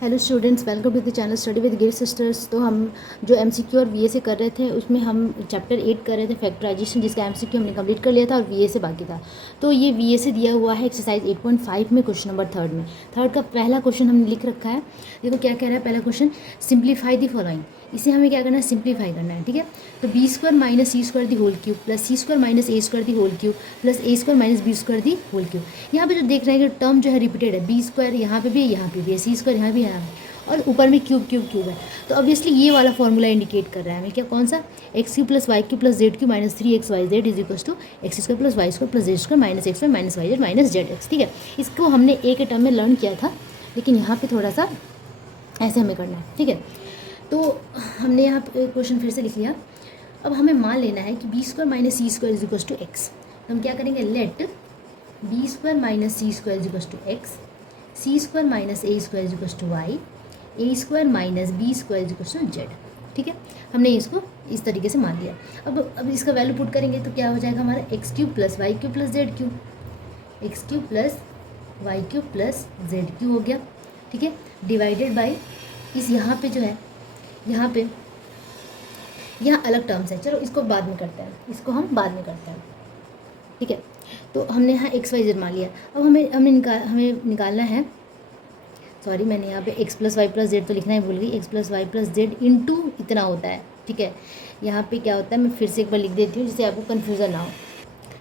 Hello students, welcome to the channel study with Gir sisters. तो हम जो एमसीक्यू और वीए से कर रहे थे उसमें हम चैप्टर 8 कर रहे थे फैक्टराइजेशन, जिसका एमसीक्यू हमने कंप्लीट कर लिया था और वीए से बाकी था। तो ये वीए से दिया हुआ है एक्सरसाइज 8.5 में क्वेश्चन नंबर 3 में। थर्ड का पहला क्वेश्चन हमने लिख रखा है। देखो क्या कह रहा है पहला क्वेश्चन, सिंप्लीफाई द फॉलोइंग। इसे हमें क्या करना है, सिंप्लीफाई करना है। ठीक है, तो B square minus C square the whole cube plus C square minus A square the whole cube plus A square minus B square the whole cube. यहाँ पे जो देख रहे हैं कि टर्म जो है रिपीटेड है, बी स्क्वायर यहाँ पे भी है, यहाँ पे भी है, सी स्क्वायर यहाँ भी यहाँ है और ऊपर में क्यूब क्यूब क्यूब है। तो ऑब्वियसली ये वाला फॉर्मूला इंडिकेट कर रहा है हमें क्या, कौन सा, X cube plus Y cube plus Z cube minus 3xyz is equal to X square plus Y square plus Z square minus X Y minus Y Z minus Z X. ठीक है, इसको हमने ए के टर्म में learn किया था, लेकिन यहाँ पे थोड़ा सा ऐसे हमें करना है। ठीक है, तो हमने यहाँ क्वेश्चन फिर से लिख लिया। अब हमें मान लेना है कि B square minus C square is equal to X. तो हम क्या करेंगे, let B square minus C square is equal to X, C square minus A square is equal to Y, A square minus B square is equal to Z. ठीक है, हमने इसको इस तरीके से मान लिया। अब इसका वैल्यू पुट करेंगे तो क्या हो जाएगा हमारा, X cube plus Y cube plus Z cube, X cube plus Y cube plus Z cube हो गया। ठीक है, डिवाइडेड बाई इस यहाँ पे जो है, यहाँ पे यहाँ अलग टर्म्स है, चलो इसको बाद में करते हैं, इसको हम बाद में करते हैं। ठीक है, तो हमने यहाँ एक्स वाई जेड मान लिया। अब हमें निकालना है, सॉरी मैंने यहाँ पे X plus Y plus Z तो लिखना ही भूल गई, X plus Y plus Z into इतना होता है। ठीक है, यहाँ पे क्या होता है, मैं फिर से एक बार लिख देती हूँ जिससे आपको कन्फ्यूज़न ना हो।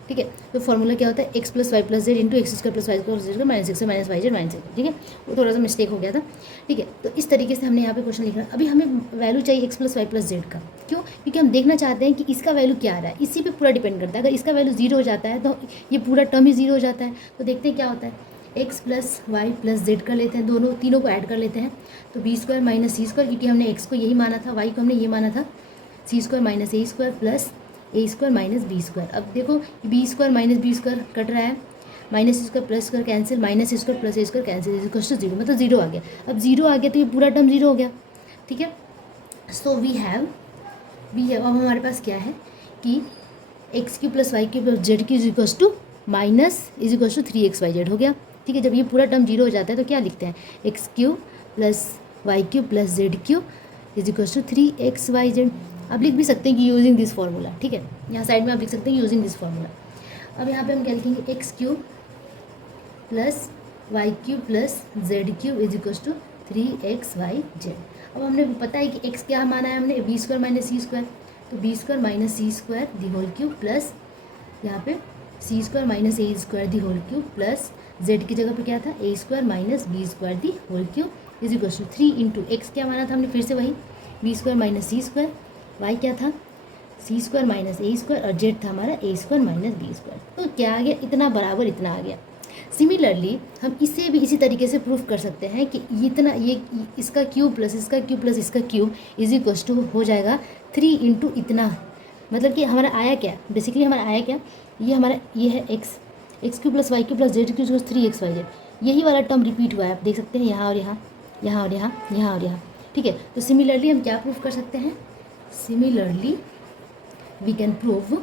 ठीक है, तो फॉर्मूला क्या होता है, X plus Y plus Z into X square plus Y square Z minus X minus Y Z minus X. ठीक है, वो थोड़ा सा मिस्टेक हो गया था। ठीक है, तो इस तरीके से हमने यहाँ पे क्वेश्चन लिखना। अभी हमें वैल्यू चाहिए X plus Y plus Z का। क्यों, क्योंकि हम देखना चाहते हैं कि इसका वैल्यू क्या आ रहा है, इसी पे पूरा डिपेंड करता है। अगर इसका वैल्यू जीरो हो जाता है तो ये पूरा टर्म ही जीरो हो जाता है। तो देखते हैं क्या होता है, X plus Y plus Z कर लेते हैं, तीनों को ऐड कर लेते हैं। तो बी स्क्वायर माइनस सी स्क्वायर, क्योंकि हमने एक्स को यही माना था, वाई को हमने ये माना था, सी स्क्वायर माइनस ए स्क्वायर प्लस ए स्क्वायर माइनस बी स्क्वायर। अब देखो B square minus B square cut रहा है, minus square plus square cancel, minus square plus A square cancel, is equal to zero, मतलब जीरो आ गया। अब जीरो आ गया तो ये पूरा टर्म जीरो हो गया। ठीक है, सो वी हैव अब हमारे पास क्या है कि x cube plus Y cube plus Z cube is equal to minus is equal to 3xyz हो गया। ठीक है, जब ये पूरा टर्म जीरो हो जाता है तो क्या लिखते हैं, x cube plus Y cube plus Z cube is equal to 3xyz। आप लिख भी सकते हैं कि यूजिंग दिस फार्मूला। ठीक है, यहाँ साइड में आप लिख सकते हैं यूजिंग दिस फार्मूला। अब यहाँ पे हम क्या लिखेंगे, x cube plus Y cube plus Z cube is equal to 3xyz। अब हमने पता है कि एक्स क्या माना है हमने, बी स्क्वायर माइनस सी स्क्वायर, तो B square minus C square the whole cube plus यहाँ पे c square minus A square the whole cube plus z की जगह पे क्या था, a square minus B square the whole cube is equal to 3 into x क्या माना था हमने, फिर से वही बी स्क्वायर माइनस सी स्क्वायर, वाई क्या था सी स्क्वायर माइनस ए स्क्वायर और जेड था हमारा ए स्क्वायर माइनस बी स्क्वायर। तो क्या आ गया, इतना बराबर इतना आ गया। सिमिलरली हम इसे भी इसी तरीके से प्रूफ कर सकते हैं कि इतना ये इसका क्यूब प्लस इसका क्यूब प्लस इसका क्यूब इज इक्वल टू हो जाएगा 3 इंटू इतना। मतलब कि हमारा आया क्या, बेसिकली हमारा आया क्या, ये है x cube plus Y cube plus Z cube 3xyz। यही वाला टर्म रिपीट हुआ है, आप देख सकते हैं यहाँ और यहाँ, यहाँ और यहाँ, यहाँ और यहाँ। ठीक है, तो सिमिलरली हम क्या प्रूफ कर सकते हैं, similarly we can prove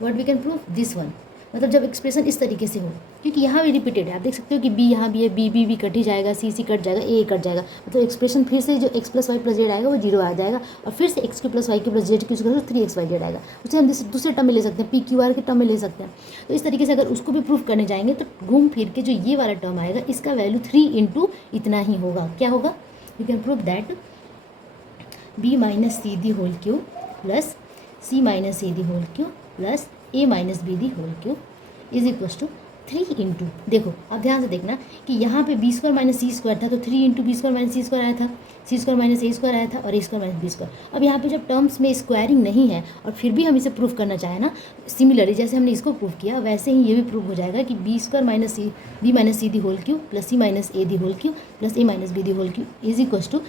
what we can prove this one. मतलब जब एक्सप्रेशन इस तरीके से हो, क्योंकि यहाँ भी रिपीटेड है, आप देख सकते हो कि बी यहाँ भी है, बी कट ही जाएगा, सी कट जाएगा, ए कट जाएगा, मतलब एक्सप्रेशन फिर से जो x plus Y plus z आएगा वो जीरो आ जाएगा और फिर से x cube plus Y cube plus Z cube 3xyz आएगा। उसे हम दूसरे टर्म में ले सकते हैं, पी क्यू आर के टर्म में ले सकते हैं। तो इस तरीके से अगर उसको भी प्रूफ करने जाएंगे तो घूम फिर के जो ये वाला टर्म आएगा इसका वैल्यू 3 इंटू इतना ही होगा। क्या होगा, you can prove that b minus C the whole cube plus C minus A the whole cube plus a minus B the whole cube is equal to 3 into, देखो आप ध्यान से देखना कि यहाँ पे बी स्क्वायर माइनस सी square था तो 3 इंटू बी स्क्वायर माइनस सी स्क्वायर आया था, सी स्क्वायर माइनस ए स्क्वायर आया था और a square minus B square. अब यहाँ पे जब टर्म्स में स्क्वायरिंग नहीं है और फिर भी हम इसे प्रूफ करना चाहें ना, सिमिलरली जैसे हमने इसको प्रूफ किया वैसे ही ये भी प्रूफ हो जाएगा कि B square minus c b minus C the whole cube plus C minus A the whole cube plus a minus B the whole cube is equal to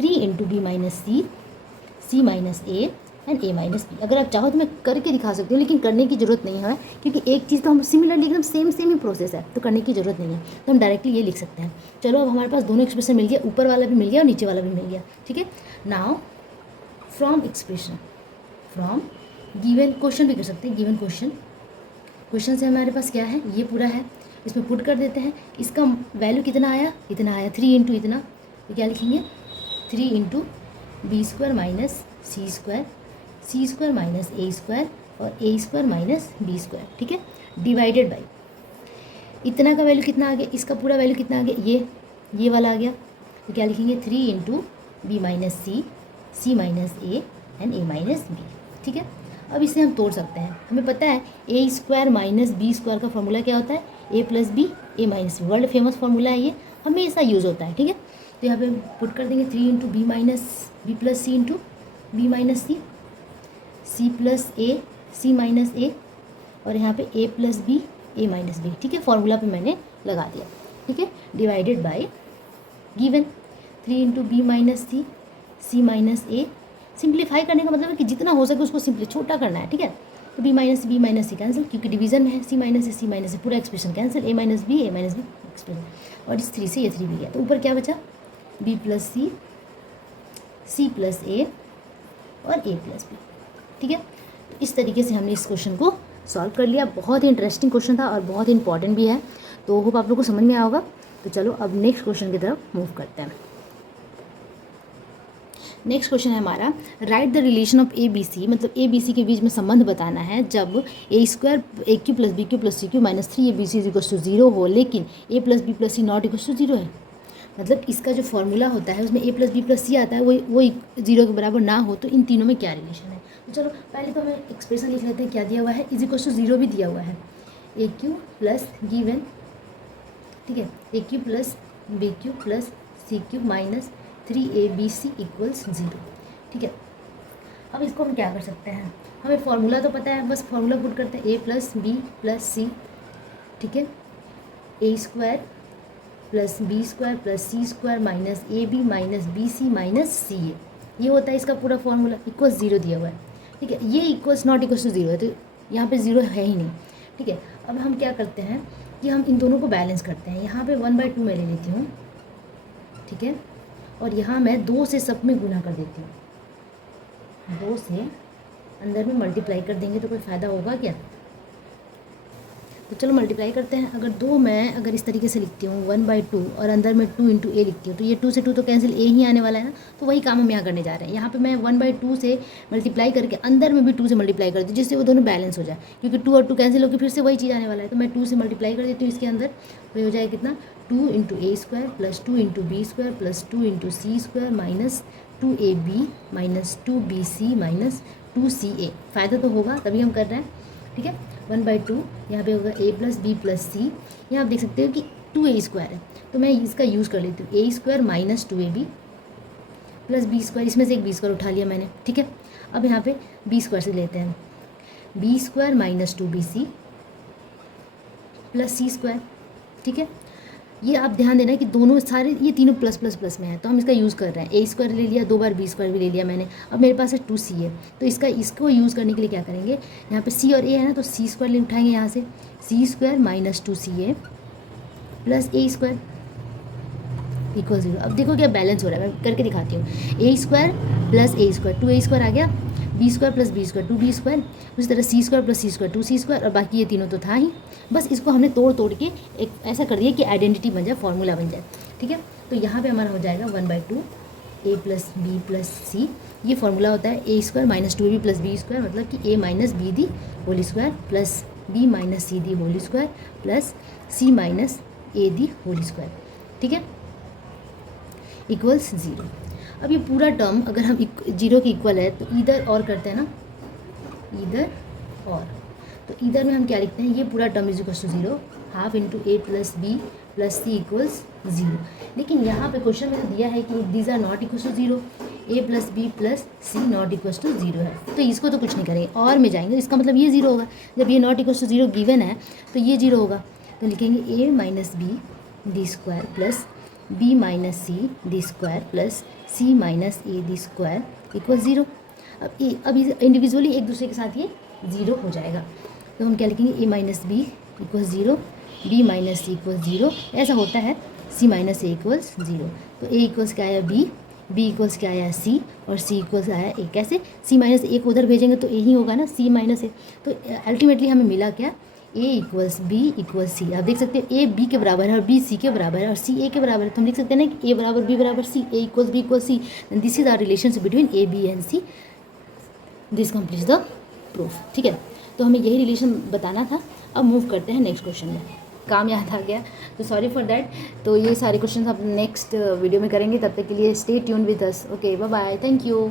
3 into b minus c minus a and a minus b. अगर आप चाहो तो मैं करके दिखा सकती हूँ, लेकिन करने की ज़रूरत नहीं है क्योंकि एक चीज़ तो हम सिमिलरली एकदम सेम ही प्रोसेस है, तो करने की ज़रूरत नहीं है, तो हम डायरेक्टली ये लिख सकते हैं। चलो अब हमारे पास दोनों एक्सप्रेशन मिल गया, ऊपर वाला भी मिल गया और नीचे वाला भी मिल गया। ठीक है, now from expression, from given question भी कर सकते हैं, गिवन क्वेश्चन से हमारे पास क्या है, ये पूरा है इसमें पुट कर देते हैं। इसका वैल्यू कितना आया, इतना आया, 3 इंटू इतना, तो क्या लिखेंगे 3 इंटू बी स्क्वायर माइनस सी स्क्वायर माइनस ए स्क्वायर और a square minus B square, ठीक है, डिवाइडेड बाई इतना का वैल्यू कितना आ गया, इसका पूरा वैल्यू कितना आ गया, ये वाला आ गया, तो क्या लिखेंगे 3 into b minus c minus a and a minus b, ठीक है। अब इसे हम तोड़ सकते हैं, हमें पता है ए स्क्वायर माइनस बी स्क्वायर का फॉर्मूला क्या होता है, a plus b a minus b, world famous formula है ये, हमेशा यूज़ होता है, ठीक है। तो यहाँ पे पुट कर देंगे 3 into b minus b plus c into b minus c plus a c minus a और यहाँ पे a plus b a minus b, ठीक है, फॉर्मूला पे मैंने लगा दिया, ठीक है, divided by given 3 into b minus c minus a. Simplify करने का मतलब है कि जितना हो सके उसको सिंपली छोटा करना है, ठीक है। तो बी माइनस सी कैंसिल, क्योंकि डिवीजन में है, सी माइनस पूरा एक्सप्रेशन कैंसिल, ए माइनस बी एक्सप्रेशन, और इस 3 से ये 3 भी गया, तो ऊपर क्या बचा बी प्लस सी प्लस ए और ए प्लस बी, ठीक है। तो इस तरीके से हमने इस क्वेश्चन को सॉल्व कर लिया। बहुत ही इंटरेस्टिंग क्वेश्चन था और बहुत ही इंपॉर्टेंट भी है, तो होप आप लोग को समझ में आया होगा। तो चलो अब नेक्स्ट क्वेश्चन की तरफ मूव करते हैं। नेक्स्ट क्वेश्चन है हमारा, write the relation of a B c, मतलब ए बी सी के बीच में संबंध बताना है जब A square A cube plus B cube plus C cube minus 3 A B C is equal to 0 हो, लेकिन A plus B plus C not equal to 0 है। मतलब इसका जो फॉर्मूला होता है उसमें A plus B plus C आता है, वो 0 के बराबर ना हो, तो इन तीनों में क्या रिलेशन है। तो चलो पहले तो हमें एक्सप्रेशन लिख लेते हैं, क्या दिया हुआ है, इज इक्वल टू 0 भी दिया हुआ है, ए क्यू प्लस गिवन, ठीक है, A cube plus B cube plus C cube minus 3abc equals 0, ठीक है। अब इसको हम क्या कर सकते हैं, हमें फॉर्मूला तो पता है, बस फॉर्मूला पुट करते हैं, A plus B plus C, ठीक है, ए square plus B square plus C square minus A B minus B C minus C A, ये होता है इसका पूरा फॉर्मूला, इक्वल्स 0 दिया हुआ है, ठीक है। ये इक्वल्स नॉट इक्वल्स टू 0 है, तो यहाँ पे 0 है ही नहीं, ठीक है। अब हम क्या करते हैं कि हम इन दोनों को बैलेंस करते हैं, यहाँ पे 1/2 मैं ले लेती हूँ, ठीक है, और यहाँ मैं 2 से सब में गुना कर देती हूँ, 2 से अंदर में मल्टीप्लाई कर देंगे तो कोई फ़ायदा होगा क्या। तो चलो मल्टीप्लाई करते हैं। अगर 2 मैं अगर इस तरीके से लिखती हूँ 1/2 और अंदर में 2 इंटू ए लिखती हूँ, तो ये 2 से 2 तो कैंसिल, ए ही आने वाला है ना, तो वही काम हम यहाँ करने जा रहे हैं। यहाँ पे मैं 1/2 से मल्टीप्लाई करके अंदर में भी 2 से मल्टीप्लाई कर दी, जिससे वो दोनों बैलेंस हो जाए, क्योंकि 2 और 2 कैंसिल होकर फिर से वही चीज़ आने वाला है। तो मैं 2 से मल्टीप्लाई कर देती हूँ इसके अंदर, तो ये हो जाएगा कितना 2 into A square plus 2 into B square plus 2 into C square minus 2ab minus 2bc minus 2ca। फ़ायदा तो होगा तभी हम कर रहे हैं, ठीक है। 1/2 यहाँ पे होगा ए प्लस बी प्लस सी, यहाँ आप देख सकते हो कि 2a स्क्वायर है, तो मैं इसका यूज़ कर लेती हूँ, ए square minus 2ab plus B square, इसमें से एक बी स्क्वायर उठा लिया मैंने, ठीक है। अब यहाँ पे बी स्क्वायर से लेते हैं, B square minus 2bc plus सी स्क्वायर, ठीक है। ये आप ध्यान देना कि दोनों सारे ये तीनों प्लस प्लस प्लस में है, तो हम इसका यूज़ कर रहे हैं, ए स्क्वायर ले लिया, 2 बार बी स्क्वायर भी ले लिया मैंने। अब मेरे पास है 2c है, तो इसको यूज़ करने के लिए क्या करेंगे, यहाँ पे c और a है ना, तो c स्क्वायर ले उठाएंगे यहाँ से, c square minus 2ca plus ए स्क्वायर इक्वल 0। अब देखो क्या बैलेंस हो रहा है, मैं करके दिखाती हूँ, ए स्क्वायर प्लस ए स्क्वायर 2a स्क्वायर आ गया, b square plus B square 2b square, उसी तरह सी स्क्वायर प्लस सी स्क्वायर 2c स्क्वायर, और बाकी ये तीनों तो था ही, बस इसको हमने तोड़ के एक ऐसा कर दिया कि आइडेंटिटी बन जाए, फॉर्मूला बन जाए, ठीक है। तो यहाँ पे हमारा हो जाएगा 1/2 A plus B plus C, ये फॉर्मूला होता है ए square minus 2ab plus B square, मतलब कि A minus B the whole square plus B minus C the whole square plus C minus A the whole square, ठीक है, equals 0। अब ये पूरा टर्म अगर हम 0 के इक्वल है तो इधर और करते हैं ना, इधर और, तो इधर में हम क्या लिखते हैं, ये पूरा term is equal to 0, half into a plus B plus c equals 0। लेकिन यहाँ पे क्वेश्चन में तो दिया है कि these are not equal to 0, a plus B plus C not equal to 0 है, तो इसको तो कुछ नहीं करेंगे, और में जाएंगे, इसका मतलब ये 0 होगा। जब ये नॉट इक्वल टू 0 गिवन है तो ये 0 होगा, तो लिखेंगे A minus B the square plus B minus C the square plus C minus A the square equal 0। अब इंडिविजुअली एक दूसरे के साथ ये 0 हो जाएगा, तो हम क्या लिखेंगे, A minus B equal 0, B minus C equal 0, ऐसा होता है, सी माइनस ए इक्वल्स 0। तो ए इक्वल्स क्या आया बी इक्वल्स क्या आया सी, और सी इक्वल्स आया ए। कैसे, सी माइनस ए को उधर भेजेंगे तो ए ही होगा ना, सी माइनस ए। तो अल्टीमेटली हमें मिला क्या, ए इक्वल्स बी इक्वल्स सी। आप देख सकते हैं ए बी के बराबर है और बी सी के बराबर है और सी ए के बराबर है, तो हम लिख सकते हैं ना कि ए बराबर बी बराबर C, A equals B equals C, this is our relation between A B and C, this completes the proof. ठीक है, तो हमें यही रिलेशन बताना था। अब मूव करते हैं नेक्स्ट क्वेश्चन में, काम याद आ गया तो सॉरी फॉर दैट। तो ये सारे क्वेश्चन आप नेक्स्ट वीडियो में करेंगे, तब तक के लिए stay tune with us. Okay, bye bye, thank you.